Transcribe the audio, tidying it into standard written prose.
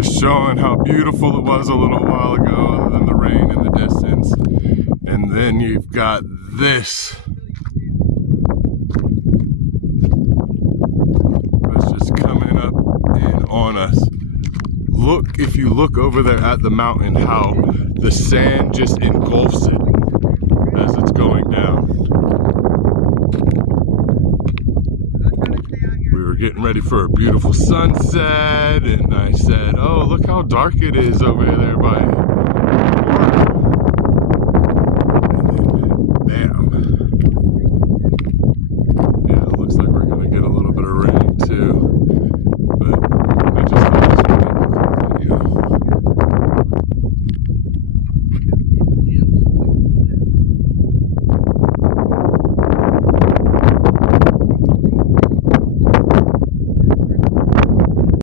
Just showing how beautiful it was a little while ago, other than the rain in the distance. And then you've got this. It's just coming up in on us. Look, if you look over there at the mountain, how the sand just engulfs it as it's going down. We were getting ready for a beautiful sunset, and I said, oh, look how dark it is over there by